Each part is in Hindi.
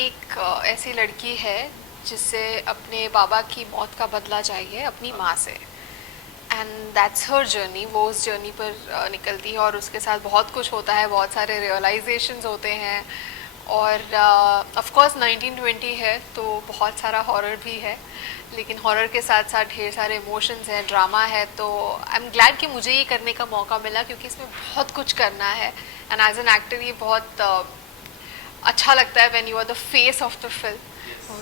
एक ऐसी लड़की है जिसे अपने बाबा की मौत का बदला चाहिए अपनी माँ से, एंड दैट्स हर जर्नी। वो उस जर्नी पर निकलती है और उसके साथ बहुत कुछ होता है, बहुत सारे रियलाइजेशंस होते हैं। और ऑफ कोर्स 1920 है तो बहुत सारा हॉरर भी है, लेकिन हॉरर के साथ साथ ढेर सारे इमोशंस हैं, ड्रामा है। तो आई एम ग्लैड कि मुझे ये करने का मौका मिला, क्योंकि इसमें बहुत कुछ करना है। एंड एज एन एक्टर ये बहुत अच्छा लगता है when you are the face of the film,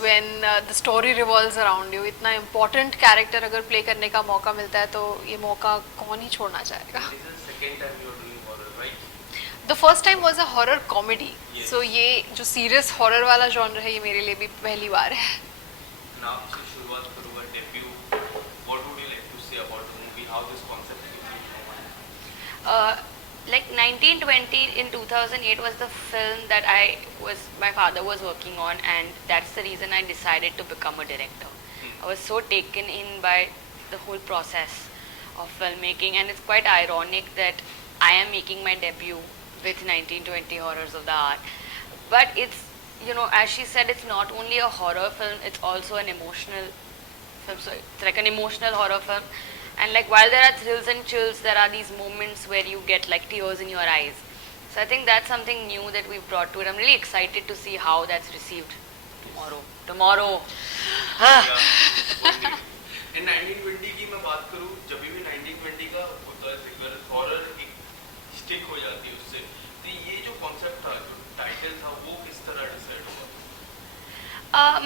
when the story revolves around you. इतना इम्पोर्टेंट कैरेक्टर अगर प्ले करने का मौका मिलता है तो ये मौका कौन ही छोड़ना चाहेगा। The first time was a horror comedy, so ये जो सीरियस हॉरर वाला जॉनर है ये मेरे लिए भी पहली बार है। Like 1920 in 2008 was the film that my father was working on, and that's the reason I decided to become a director. I was so taken in by the whole process of filmmaking, and it's quite ironic that I am making my debut with 1920 Horrors of the Art. But it's, as she said, it's not only a horror film, it's also an emotional film. So it's like an emotional horror film. And like while there are thrills and chills, there are these moments where you get like tears in your eyes. So I think that's something new that we've brought to it. I'm really excited to see how that's received tomorrow. In 1920 की मैं बात करूँ, जब भी 1920 का होता है सिग्नल हॉरर एक स्टिक हो जाती है उससे, तो ये जो कॉन्सेप्ट था, जो टाइटल था, वो किस तरह डिसाइड हुआ?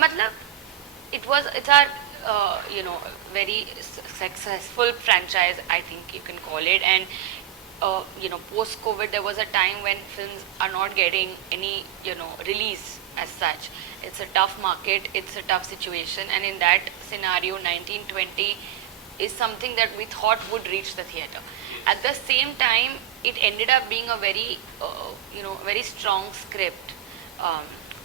मतलब it's our very successful franchise, I think you can call it. And post COVID there was a time when films are not getting any release as such. It's a tough market, it's a tough situation, and in that scenario 1920 is something that we thought would reach the theater. At the same time, it ended up being a very very strong script,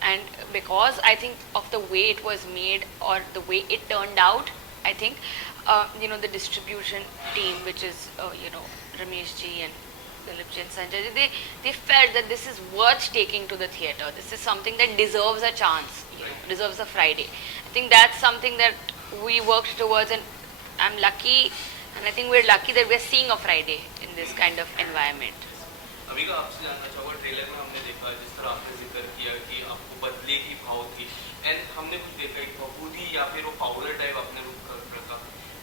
and because I think of the way it was made or the way it turned out, I think the distribution team, which is Ramesh ji and Philip ji and Sanjay ji, they felt that this is worth taking to the theater. This is something that deserves a chance, deserves a Friday. I think that's something that we worked towards, and I'm lucky, and I think we're lucky that we're seeing a Friday in this kind of environment. अभी का आपसे जानना चाहूँगा, ट्रेलर में हमने देखा जिस तरह आपने जिक्र किया कि आपको बदले की भाव थी, एंड हमने कुछ देखा एक बबूती या फिर वो पाउडर टाइप आपने रूप रखा।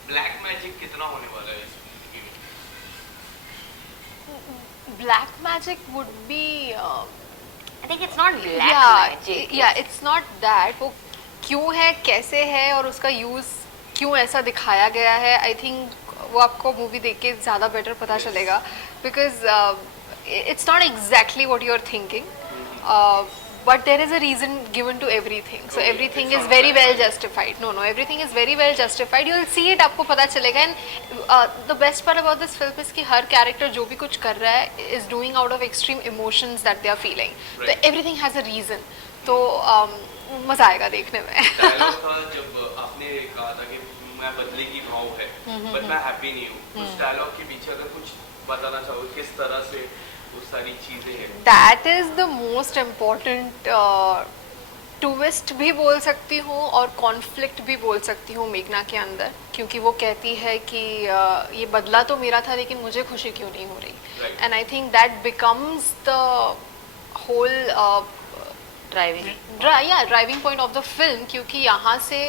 ब्लैक मैजिक कितना होने वाला है इस मूवी में? Black magic would be I think it's not black magic. Yeah, it's not that. वो क्यों है, कैसे है और उसका यूज क्यों ऐसा दिखाया गया है, आई थिंक वो आपको मूवी देख के ज़्यादा बेटर पता चलेगा, because it's not exactly what you're thinking, but there is a reason given to everything, so everything is very well justified. No, everything is very well justified. You'll see it, आपको पता चलेगा. And the best part about this film is कि हर character जो भी कुछ कर रहा है is doing out of extreme emotions that they are feeling. So everything has a reason. तो मजा आएगा देखने में. डायलॉग था जब आपने कहा था कि मैं बदले की भाव है, but मैं हैप्पी नहीं हूँ. उस डायलॉग के पीछे अगर कुछ बताना चाहोगे किस तरह से वो सारी चीजें हैं? That is the most important twist भी बोल सकती हूँ और कॉन्फ्लिक्ट भी बोल सकती हूँ मेघना के अंदर, क्योंकि वो कहती है कि ये बदला तो मेरा था लेकिन मुझे खुशी क्यों नहीं हो रही. And I think that becomes the whole driving point of the film, क्योंकि यहाँ से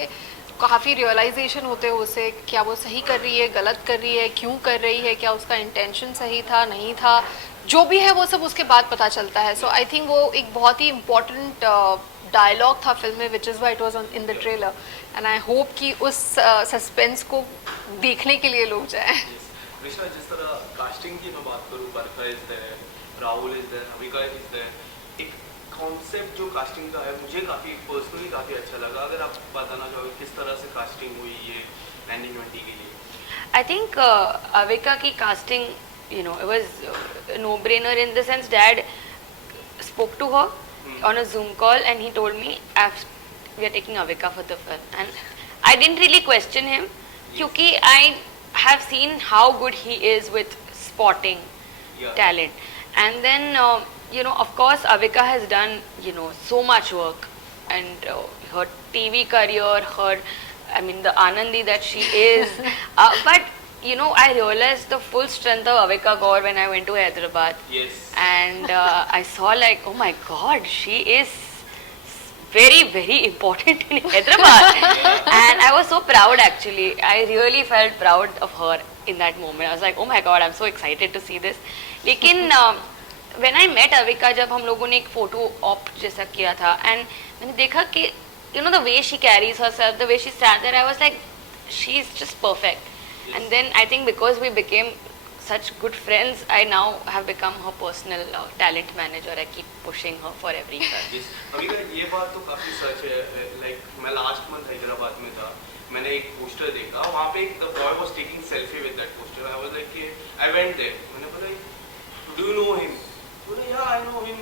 काफ़ी रियलाइजेशन होते हैं उसे, क्या वो सही कर रही है, गलत कर रही है, क्यों कर रही है, क्या उसका इंटेंशन सही था नहीं था, जो भी है वो सब उसके बाद पता चलता है. सो आई थिंक वो एक बहुत ही इम्पोर्टेंट डायलॉग था फिल्म में, which is why it was in the trailer. And I hope कि उस सस्पेंस को देखने के लिए लोग जाएं. कृष्णा, जिस तरह कास्टिंग की मैं बात करूँ, Barkha is there, Rahul is there, Havika is there, एक कॉन्सेप्ट जो कास्टिंग का है मुझे काफ़ी पर्सनली काफ़ी अच्छा लगा. अगर आप बताना चाहोगे किस तरह से कास्टिंग हुई ये 1920 के लिए? आई थिंक अविका की casting, it was a no-brainer in the sense Dad spoke to her on a Zoom call and he told me we are taking Avika for the film, and I didn't really question him because I have seen how good he is with spotting talent. And then of course Avika has done so much work and her TV career, I mean, the Anandi that she is. But you know, I realized the full strength of Avika Gaur when I went to Hyderabad. Yes. And I saw like, oh my God, she is very, very important in Hyderabad. And I was so proud actually. I really felt proud of her in that moment. I was like, oh my God, I'm so excited to see this. लेकिन when I met Avika, जब हम लोगों ने एक photo op जैसा किया था, and मैंने देखा कि you know the way she carries herself, the way she sat there, I was like, she's just perfect. Yes. And then I think because we became such good friends, I now have become her personal talent manager. I keep pushing her for every film. Yes. अभी का ये बात तो काफी सच है. Like मैं last month हैदराबाद में था, मैंने एक पोस्टर देखा, वहाँ पे the boy was taking selfie with that poster. I was like, I went there. मैंने बोला, do you know him? बोले, yeah, I know him.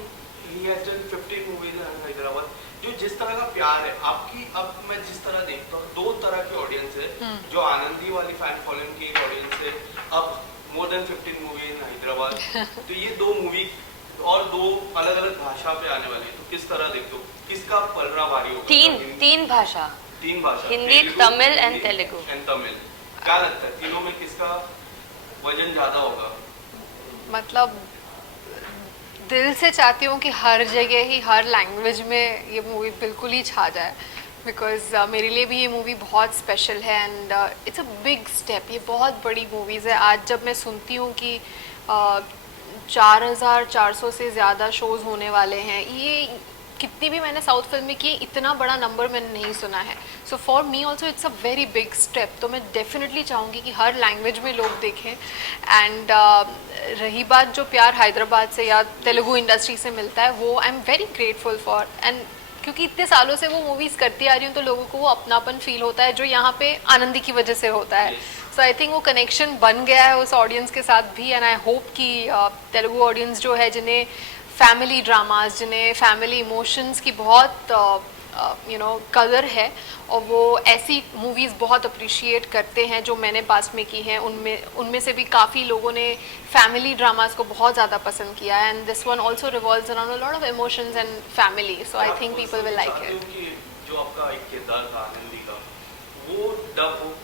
He has done 15 movies in Hyderabad. जो जिस तरह का प्यार है आपकी, अब मैं जिस तरह देखता हूँ, दो तरह की ऑडियंस है. जो आनंदी वाली फैन फॉलोइंग की ऑडियंस है, अब more than 15 मूवी इन हैदराबाद. तो ये दो मूवी और दो अलग अलग भाषा पे आने वाली है, तो किस तरह देखते हो, किसका पलड़ा भारी होगा? तीन भाषा, हिंदी, तमिल एंड तेलुगु. क्या लगता है तीनों में किसका वजन ज्यादा होगा? मतलब दिल से चाहती हूँ कि हर जगह ही हर लैंग्वेज में ये मूवी बिल्कुल ही छा जाए, बिकॉज मेरे लिए भी ये मूवी बहुत स्पेशल है and it's a big step. ये बहुत बड़ी मूवीज़ है. आज जब मैं सुनती हूँ कि 4400 से ज़्यादा शोज़ होने वाले हैं, ये कितनी भी मैंने साउथ फिल्म में की, इतना बड़ा नंबर मैंने नहीं सुना है. So for me also it's a very big step. तो मैं डेफिनेटली चाहूँगी कि हर लैंग्वेज में लोग देखें. एंड रही बात जो प्यार हैदराबाद से या तेलुगु इंडस्ट्री से मिलता है, वो I am very grateful for. And क्योंकि इतने सालों से वो मूवीज़ करती आ रही हूँ, तो लोगों को वो अपनापन फील होता है जो यहाँ पे आनंदी की वजह से होता है. सो आई थिंक वो कनेक्शन बन गया है उस ऑडियंस के साथ भी. एंड आई होप कि तेलुगु ऑडियंस जो है, जिन्हें फैमिली ड्रामास, जिन्हें फैमिली इमोशंस की बहुत कदर है, और वो ऐसी मूवीज़ बहुत अप्रिशिएट करते हैं जो मैंने पास में की हैं, उनमें से भी काफ़ी लोगों ने फैमिली ड्रामास को बहुत ज़्यादा पसंद किया है. And this one also revolves around a lot of emotions and family. So I think people will like it. जो आपका एक किरदार था आनंदी का, वो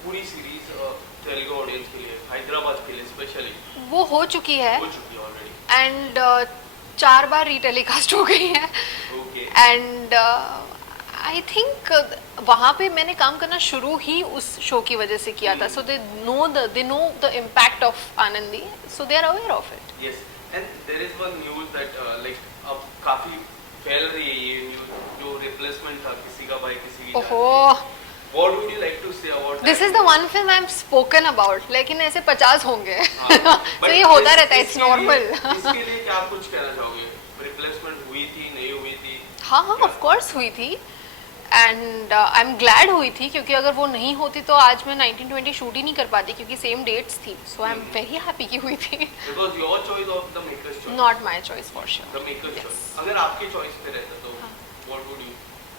पूरी सीरीज तेलुगु ऑडियंस के लिए, हैदराबाद के लिए स्पेशली वो हो चुकी है ऑलरेडी. एंड 4 बार रीटेलीकास्ट हो गई है. एंड आई थिंक वहाँ पे मैंने काम करना शुरू ही उस शो की वजह से किया था. So they know the impact of Anandi, so they are aware of it. Yes. And there is one news that like अब काफी फैल रही है ये न्यूज़, जो रिप्लेसमेंट था किसी का भाई किसी की. ओहो, What would you like to say about This is the one film I'm spoken about. लेकिन ऐसे 50 होंगे. तो ये But होता रहता है, it's इसके लिए- normal. इसके लिए क्या आप कुछ कहना चाहोगे? रिप्लेसमेंट हुई थी, नहीं हुई थी? हाँ हाँ, ऑफ कोर्स हुई थी. एंड आई एम ग्लैड हुई थी, क्योंकि अगर वो नहीं होती तो आज मैं 1920 शूट ही नहीं कर पाती, क्योंकि सेम डेट्स थी. सो आई एम वेरी हैप्पी कि हुई थी. Because your choice of the maker's choice. Not my choice for sure. The maker's Yes. choice. अगर आपके चॉइस पे रहता तो what would you?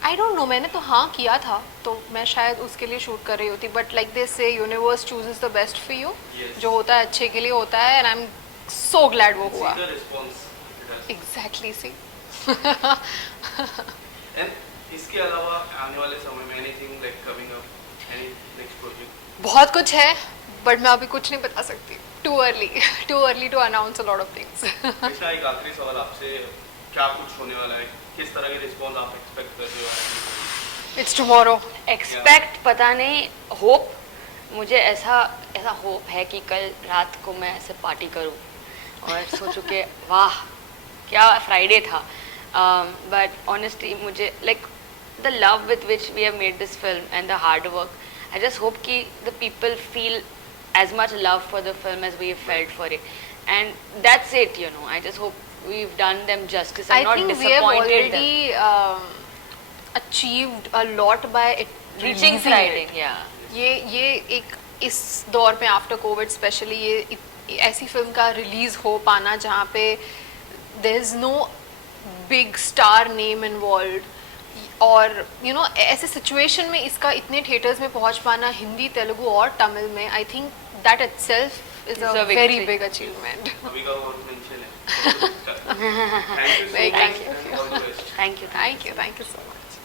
I don't know, मैंने तो हाँ किया था, तो मैं शायद उसके लिए शूट कर रही होती. But like this say universe chooses the best for you. Yes. जो होता है अच्छे के लिए होता है. And I am so glad वो हुआ. See the response it has. Exactly see. And इसके अलावा आने वाले समय में anything like coming up, any next project? बहुत कुछ है, बट मैं अभी कुछ नहीं बता सकती. Too early to announce a lot of things. Krishna, एक आखिरी सवाल आपसे, क्या कुछ होने वाला है, किस तरह के रिस्पॉन्स आप एक्सपेक्ट कर रहे हो? It's tomorrow. एक्सपेक्ट पता नहीं, होप, मुझे ऐसा होप है कि कल रात को मैं ऐसे पार्टी करूं और सोचूं कि वाह क्या फ्राइडे था. बट ऑनेस्टली मुझे like the love with which we have made this film and the hard work, I just hope कि the people feel as much love for the film as we felt for it, and that's it, you know. I just hope we've done them justice. I I'm not think we have disappointed them. already achieved a lot by it Reaching releasing Friday, it. yeah. ये एक इस दौर में आफ्टर कोविड स्पेशली ये ऐसी फिल्म का रिलीज हो पाना जहाँ पे there is no big star name involve, और यू नो ऐसे सिचुएशन में इसका इतने थिएटर्स में पहुँच पाना, हिंदी, तेलुगु और तमिल में, आई think that itself is a very victory. Big achievement. अभी का और मेंशन है. Thank you so Very much thank you. and all the best. Thank you. Thank you so much.